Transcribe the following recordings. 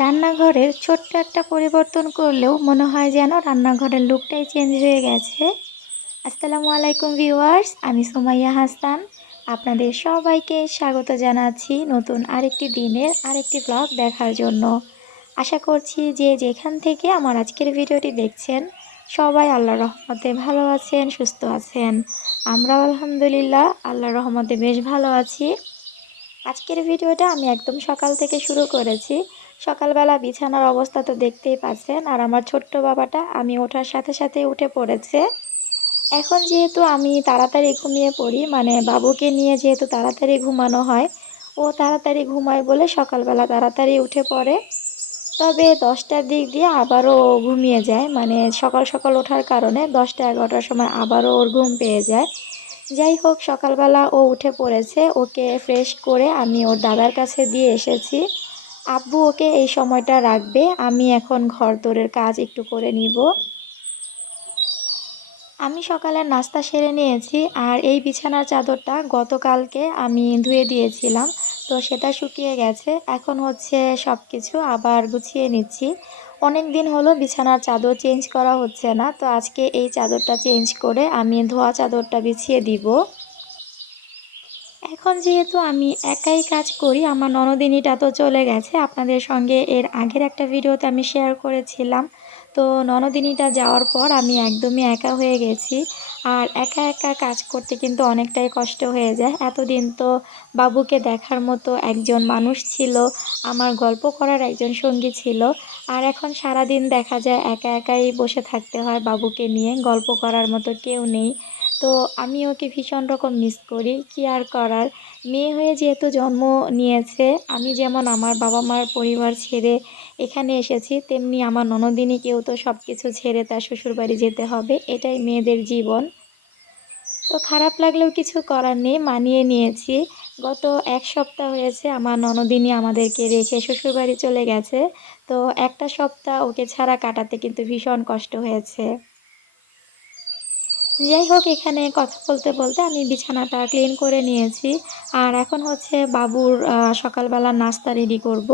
রান্নাঘরের ছোট্ট একটা পরিবর্তন করলেও মনে হয় যেন রান্নাঘরের লুকটাই চেঞ্জ হয়ে গেছে। আসসালামু আলাইকুম ভিউয়ার্স আমি সুমাইয়া হাসান। আপনাদের সবাইকে স্বাগত জানাচ্ছি নতুন আরেকটি দিনের আরেকটি ব্লগ দেখার জন্য। আশা করছি যে যেখান থেকে আমার আজকের ভিডিওটি দেখছেন, সবাই আল্লাহ রহমতে ভালো আছেন, সুস্থ আছেন। আমরাও আলহামদুলিল্লাহ আল্লাহ রহমতে বেশ ভালো আছি। আজকের ভিডিওটা আমি একদম সকাল থেকে শুরু করেছি। সকালবেলা বিছানার অবস্থা তো দেখতেই পাচ্ছেন, আর আমার ছোট্ট বাবাটা আমি ওঠার সাথে সাথে উঠে পড়েছে। এখন যেহেতু আমি তাড়াতাড়ি ঘুমিয়ে পড়ি মানে বাবুকে নিয়ে যেহেতু তাড়াতাড়ি ঘুমানো হয়, ও তাড়াতাড়ি ঘুমায় বলে সকালবেলা তাড়াতাড়ি উঠে পড়ে। তবে দশটার দিক দিয়ে আবারও ঘুমিয়ে যায় মানে সকাল সকাল ওঠার কারণে দশটা এগারোটার সময় আবারও ওর ঘুম পেয়ে যায়। যাই হোক, সকালবেলা ও উঠে পড়েছে, ওকে ফ্রেশ করে আমি ওর দাদার কাছে দিয়ে এসেছি। আব্বু ওকে এই সময়টা রাখবে, আমি এখন ঘর দোরের কাজ একটু করে নিব। আমি সকালে নাস্তা সেরে নিয়েছি, আর এই বিছানার চাদরটা গতকালকে আমি ধুয়ে দিয়েছিলাম, তো সেটা শুকিয়ে গেছে। এখন হচ্ছে সব কিছু আবার গুছিয়ে নিচ্ছি। অনেক দিন হলো বিছানার চাদর চেঞ্জ করা হচ্ছে না, তো আজকে এই চাদরটা চেঞ্জ করে আমি ধোয়া চাদরটা বিছিয়ে দিব। এখন যেহেতু আমি একাই কাজ করি, আমার ননদিনীটা তো চলে গেছে। আপনাদের সঙ্গে এর আগের একটা ভিডিওতে আমি শেয়ার করেছিলাম। তো ননদিনীটা যাওয়ার পর আমি একদমই একা হয়ে গেছি। আর একা একা কাজ করতে কিন্তু অনেকটাই কষ্ট হয়ে যায়। এতদিন তো বাবুকে দেখার মতো একজন মানুষ ছিল, আমার গল্প করার একজন সঙ্গী ছিল। আর এখন সারা দিন দেখা যায় একা একাই বসে থাকতে হয় বাবুকে নিয়ে। গল্প করার মতো কেউ নেই। তো আমি ওকে ভীষণ রকম মিস করি। কি আর করার? মেয়ে হয়ে যেহেতু জন্ম নিয়েছে, আমি যেমন আমার বাবা মার পরিবার ছেড়ে এখানে এসেছি, তেমনি আমার ননদিনীকেও তো সব কিছু ছেড়ে তার শ্বশুরবাড়ি যেতে হবে, এটাই মেয়েদের জীবন। তো খারাপ লাগলেও কিছু করার নেই, মানিয়ে নিয়েছি। গত এক সপ্তাহ হয়েছে আমার ননদিনী আমাদেরকে রেখে শ্বশুরবাড়ি চলে গেছে, তো একটা সপ্তাহ ওকে ছাড়া কাটাতে কিন্তু ভীষণ কষ্ট হয়েছে। যাই হোক এখানে কথা বলতে বলতে আমি বিছানাটা ক্লিন করে নিয়েছি। আর এখন হচ্ছে বাবুর সকালবেলা নাস্তা রেডি করব।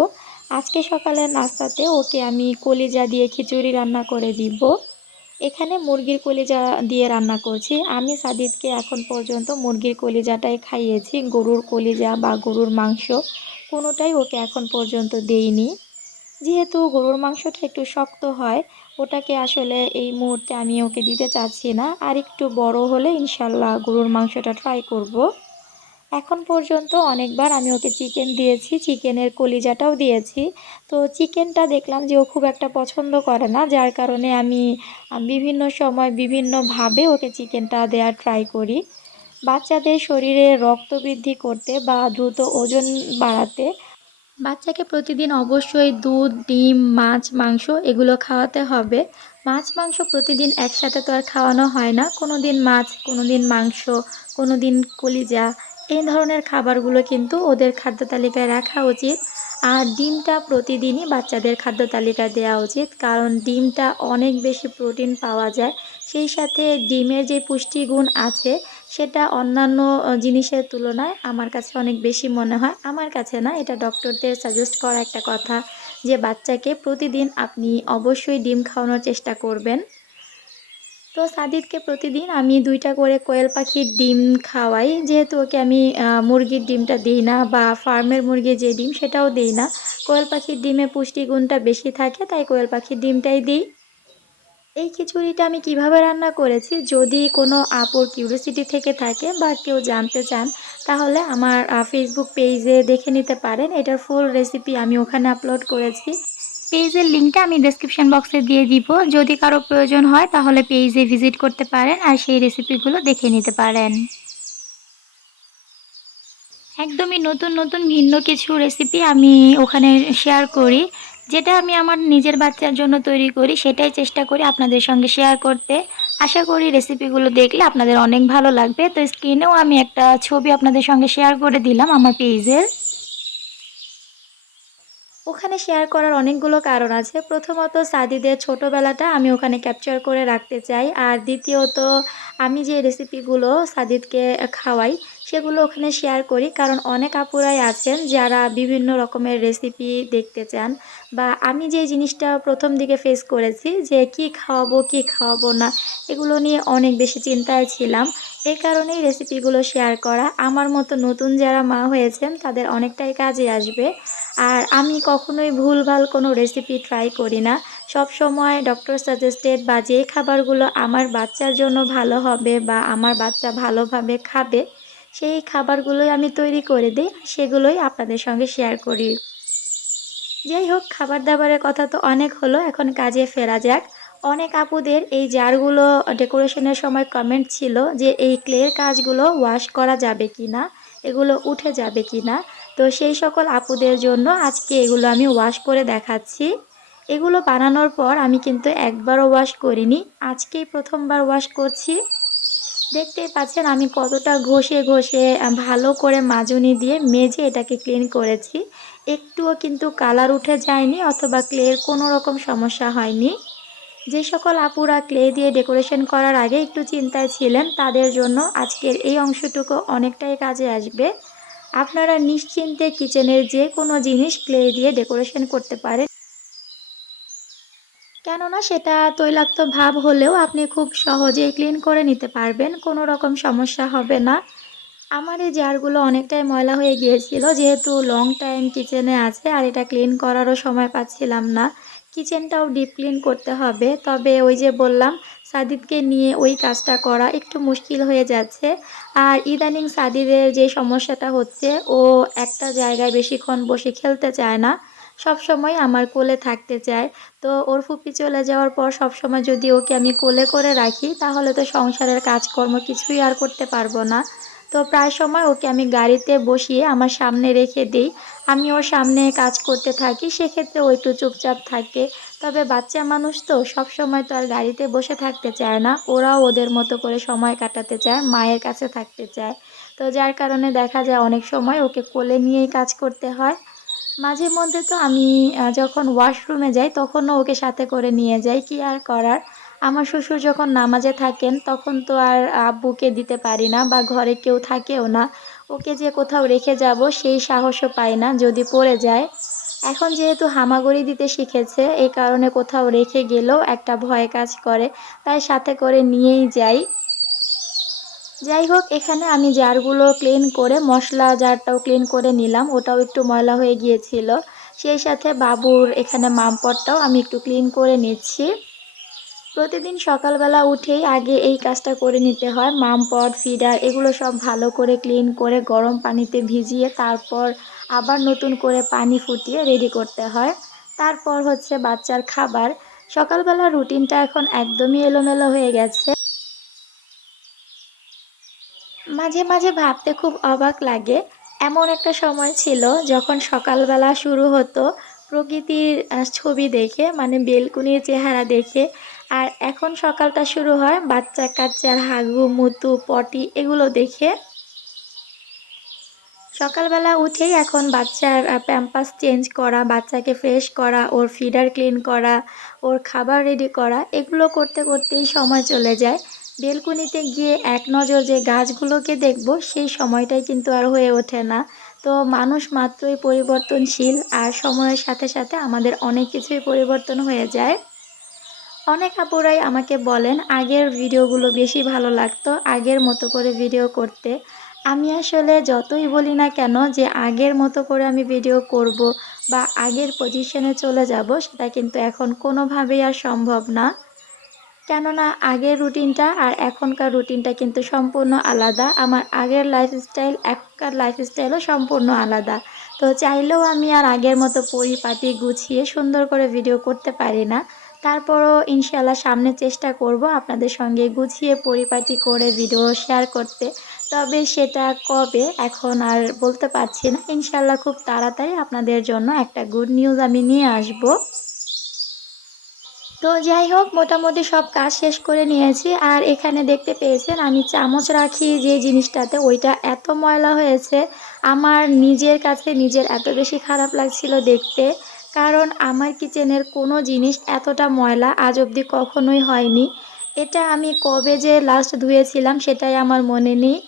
আজকে সকালের নাস্তাতে ওকে আমি কলিজা দিয়ে খিচুড়ি রান্না করে দিব। এখানে মুরগির কলিজা দিয়ে রান্না করছি। আমি সাদিদকে এখন পর্যন্ত মুরগির কলিজাটাই খাইয়েছি। গরুর কলিজা বা গরুর মাংস কোনোটাই ওকে এখন পর্যন্ত দেইনি। যেহেতু গরুর মাংসটা একটু শক্ত হয়, ওটাকে আসলে এই মুহূর্তে আমি ওকে দিতে চাচ্ছি না। আর একটু বড় হলে ইনশাল্লাহ গরুর মাংসটা ট্রাই করব। এখন পর্যন্ত অনেকবার আমি ওকে চিকেন দিয়েছি চিকেনের কলিজাটাও দিয়েছি। তো চিকেনটা দেখলাম যে ও খুব একটা পছন্দ করে না, যার কারণে আমি বিভিন্ন সময় বিভিন্নভাবে ওকে চিকেনটা দেওয়ার ট্রাই করি। বাচ্চাদের শরীরে রক্ত বৃদ্ধি করতে বা দ্রুত ওজন বাড়াতে বাচ্চাকে প্রতিদিন অবশ্যই দুধ, ডিম, মাছ, মাংস এগুলো খাওয়াতে হবে। মাছ, মাংস প্রতিদিন একসাথে তো আর খাওয়ানো হয় না। কোনো দিন মাছ কোনো দিন মাংস কোনো দিন কলিজা, এই ধরনের খাবারগুলো কিন্তু ওদের খাদ্য তালিকায় রাখা উচিত। আর ডিমটা প্রতিদিনই বাচ্চাদের খাদ্য তালিকায় দেওয়া উচিত, কারণ ডিমটা অনেক বেশি প্রোটিন পাওয়া যায়। সেই সাথে ডিমের যে পুষ্টিগুণ আছে সেটা অন্যান্য জিনিসের তুলনায় আমার কাছে অনেক বেশি মনে হয়। আমার কাছে না, এটা ডক্টরদের সাজেস্ট করা একটা কথা যে, বাচ্চাকে প্রতিদিন আপনি অবশ্যই ডিম খাওয়ানোর চেষ্টা করবেন। তো সাদিদকে প্রতিদিন আমি দুইটা করে কোয়েল পাখির ডিম খাওয়াই। যেহেতু ওকে আমি মুরগির ডিমটা দিই না বা ফার্মের মুরগির যে ডিম সেটাও দিই না, কোয়েল পাখির ডিমে পুষ্টিগুণটা বেশি থাকে, তাই কোয়েল পাখির ডিমটাই দিই। এই খিচুড়িটা আমি কীভাবে রান্না করেছি? যদি কোনো আপুর কিউরিয়াসিটি থেকে থাকে বা কেউ জানতে চান, তাহলে আমার ফেসবুক পেজে দেখে নিতে পারেন। এটার ফুল রেসিপি আমি ওখানে আপলোড করেছি। পেজের লিঙ্কটা আমি ডেসক্রিপশন বক্সে দিয়ে দিব। যদি কারও প্রয়োজন হয়, তাহলে পেজে ভিজিট করতে পারেন আর সেই রেসিপিগুলো দেখে নিতে পারেন। একদমই নতুন নতুন ভিন্ন কিছু রেসিপি আমি ওখানে শেয়ার করি। যেটা আমি আমার নিজের বাচ্চার জন্য তৈরি করি, সেটাই চেষ্টা করি আপনাদের সঙ্গে শেয়ার করতে। আশা করি রেসিপিগুলো দেখলে আপনাদের অনেক ভালো লাগবে। তো স্ক্রিনেও আমি একটা ছবি আপনাদের সঙ্গে শেয়ার করে দিলাম আমার পেজের ওখানে শেয়ার করার অনেকগুলো কারণ আছে। প্রথমত সাদিদের ছোটোবেলাটা আমি ওখানে ক্যাপচার করে রাখতে চাই। আর দ্বিতীয়ত, আমি যে রেসিপিগুলো সাদিদকে খাওয়াই, সেগুলো ওখানে শেয়ার করি। কারণ অনেক আপুরাই আছেন যারা বিভিন্ন রকমের রেসিপি দেখতে চান। বা আমি যে জিনিসটা প্রথম দিকে ফেস করেছি যে কি খাওয়াবো কি খাওয়াবো না, এগুলো নিয়ে অনেক বেশি চিন্তায় ছিলাম। এই কারণেই রেসিপিগুলো শেয়ার করা। আমার মতো নতুন যারা মা হয়েছেন, তাদের অনেকটাই কাজে আসবে। আর আমি কখনোই ভুলভাল কোনো রেসিপি ট্রাই করি না। সব সময় ডক্টর সাজেস্টেড বা যেই খাবারগুলো আমার বাচ্চার জন্য ভালো হবে বা আমার বাচ্চা ভালোভাবে খাবে, সেই খাবারগুলোই আমি তৈরি করে দিই সেগুলোই আপনাদের সঙ্গে শেয়ার করি। যাই হোক, খাবার দাবারের কথা তো অনেক হলো, এখন কাজে ফেরা যাক। অনেক আপুদের এই জারগুলো ডেকোরেশনের সময় কমেন্ট ছিল যে এই ক্লের কাজগুলো ওয়াশ করা যাবে কি না এগুলো উঠে যাবে কি না তো সেই সকল আপুদের জন্য আজকে এগুলো আমি ওয়াশ করে দেখাচ্ছি। এগুলো বানানোর পর আমি কিন্তু একবারও ওয়াশ করিনি। আজকেই প্রথমবার ওয়াশ করছি। দেখতেই পাচ্ছেন আমি কতটা ঘষে ঘষে ভালো করে মাজুনি দিয়ে মেজে এটাকে ক্লিন করেছি। একটুও কিন্তু কালার উঠে যায়নি অথবা ক্লের কোনো রকম সমস্যা হয়নি। যে সকল আপুরা ক্লে দিয়ে ডেকোরেশন করার আগে একটু চিন্তায় ছিলেন, তাদের জন্য আজকের এই অংশটুকু অনেকটাই কাজে আসবে। আপনারা নিশ্চিন্তে কিচেনের যে কোনো জিনিস ক্লে দিয়ে ডেকোরেশন করতে পারেন। কেননা সেটা তৈলাক্ত ভাব হলেও আপনি খুব সহজেই ক্লিন করে নিতে পারবেন, কোনো রকম সমস্যা হবে না। আমার এই জারগুলো অনেকটাই ময়লা হয়ে গিয়েছিল, যেহেতু লং টাইম কিচেনে আছে আর এটা ক্লিন করারও সময় পাচ্ছিলাম না। কিচেনটাও ডিপ ক্লিন করতে হবে। তবে ওই যে বললাম, সাদিদকে নিয়ে ওই কাজটা করা একটু মুশকিল হয়ে যাচ্ছে। আর ইদানিং সাদিদের যে সমস্যাটা হচ্ছে, ও একটা জায়গায় বেশিক্ষণ বসে খেলতে চায় না। সব সময় আমার কোলে থাকতে চায়। তো ওর ফুপি চলে যাওয়ার পর সব সময় যদি ওকে আমি কোলে করে রাখি, তাহলে তো সংসারের কাজকর্ম কিছুই আর করতে পারব না। তো প্রায় সময় ওকে আমি গাড়িতে বসিয়ে আমার সামনে রেখে দিই। আমি ওর সামনে কাজ করতে থাকি, সেক্ষেত্রে ও একটু চুপচাপ থাকে। তবে বাচ্চা মানুষ তো সব সময় তো আর গাড়িতে বসে থাকতে চায় না, ওরাও ওদের মতো করে সময় কাটাতে চায়, মায়ের কাছে থাকতে চায়। তো যার কারণে দেখা যায় অনেক সময় ওকে কোলে নিয়েই কাজ করতে হয়। মাঝে মধ্যে তো আমি যখন ওয়াশরুমে যাই, তখনও ওকে সাথে করে নিয়ে যাই, কি আর করার? আমার শ্বশুর যখন নামাজে থাকেন, তখন তো আর আব্বুকে দিতে পারি না বা ঘরে কেউ থাকেও না। ওকে যে কোথাও রেখে যাব, সেই সাহসও পাই না, যদি পড়ে যায়। এখন যেহেতু হামাগুড়ি দিতে শিখেছে এই কারণে কোথাও রেখে গেলেও একটা ভয় কাজ করে। তাই সাথে করে নিয়েই যাই। যাই হোক, এখানে আমি জারগুলো ক্লিন করে, মশলা জারটাও ক্লিন করে নিলাম। ওটাও একটু ময়লা হয়ে গিয়েছিল। সেই সাথে বাবুর এখানে মামপটটাও আমি একটু ক্লিন করে নিচ্ছি। প্রতিদিন সকালবেলা উঠেই আগে এই কাজটা করে নিতে হয়। মামপট ফিডার এগুলো সব ভালো করে ক্লিন করে গরম পানিতে ভিজিয়ে তারপর আবার নতুন করে পানি ফুটিয়ে রেডি করতে হয়। তারপর হচ্ছে বাচ্চার খাবার। সকালবেলা রুটিনটা এখন একদমই এলোমেলো হয়ে গেছে। মাঝে মাঝে ভাবতে খুব অবাক লাগে। এমন একটা সময় ছিল যখন সকালবেলা শুরু হতো প্রকৃতির ছবি দেখে মানে বেলকুনির চেহারা দেখে। আর এখন সকালটা শুরু হয় বাচ্চা কাচ্চার হাগু, মুতু, পটি এগুলো দেখে। সকালবেলা উঠেই এখন বাচ্চার প্যাম্পাস চেঞ্জ করা, বাচ্চাকে ফ্রেশ করা, ওর ফিডার ক্লিন করা, ওর খাবার রেডি করা, এগুলো করতে করতেই সময় চলে যায়। বেলকুনিতে গিয়ে এক নজর যে গাছগুলোকে দেখব, সেই সময়টাই কিন্তু আর হয়ে ওঠে না। তো মানুষ মাত্রই পরিবর্তনশীল আর সময়ের সাথে সাথে আমাদের অনেক কিছুই পরিবর্তন হয়ে যায়। অনেক আপুরাই আমাকে বলেন, আগের ভিডিওগুলো বেশি ভালো লাগতো, আগের মতো করে ভিডিও করতে। আমি আসলে যতই বলি না কেন যে আগের মতো করে আমি ভিডিও করব বা আগের পজিশনে চলে যাব, সেটা কিন্তু এখন কোনোভাবেই আর সম্ভব না। কেননা আগের রুটিনটা আর এখনকার রুটিনটা কিন্তু সম্পূর্ণ আলাদা। আমার আগের লাইফস্টাইল এখনকার লাইফস্টাইলও সম্পূর্ণ আলাদা। তো চাইলেও আমি আর আগের মতো পরিপাটি গুছিয়ে সুন্দর করে ভিডিও করতে পারি না। তারপরও ইনশাল্লাহ সামনে চেষ্টা করব আপনাদের সঙ্গে গুছিয়ে পরিপাটি করে ভিডিও শেয়ার করতে। তবে সেটা কবে এখন আর বলতে পারছি না। ইনশাল্লাহ খুব তাড়াতাড়ি আপনাদের জন্য একটা গুড নিউজ আমি নিয়ে আসব। তো যাই হোক, মোটামুটি সব কাজ শেষ করে নিয়েছি। আর এখানে দেখতে পেয়েছেন, আমি চামচ রাখি যে জিনিসটাতে, ওইটা এত ময়লা হয়েছে। আমার নিজের কাছে নিজের এত বেশি খারাপ লাগছিল দেখতে। কারণ আমার কিচেনের কোনো জিনিস এতটা ময়লা আজ অবধি কখনোই হয়নি। এটা আমি কবে যে লাস্ট ধুয়েছিলাম সেটাই আমার মনে নেই।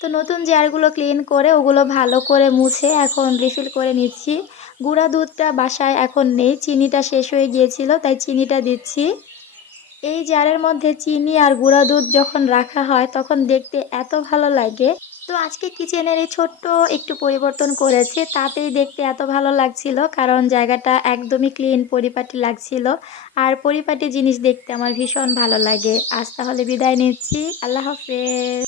তো নতুন জারগুলো ক্লিন করে ওগুলো ভালো করে মুছে এখন রিফিল করে নিচ্ছি। গুঁড়া দুধটা বাসায় এখন নেই, চিনিটা শেষ হয়ে গিয়েছিল, তাই চিনিটা দিচ্ছি। এই জারের মধ্যে চিনি আর গুঁড়া দুধ যখন রাখা হয় তখন দেখতে এত ভালো লাগে। তো আজকে কিচেনের এই ছোট্ট একটু পরিবর্তন করেছে, তাতেই দেখতে এত ভালো লাগছিল, কারণ জায়গাটা একদমই ক্লিন পরিপাটি লাগছিল, আর পরিপাটি জিনিস দেখতে আমার ভীষণ ভালো লাগে। আজ তাহলে বিদায় নিচ্ছি, আল্লাহ হাফেজ।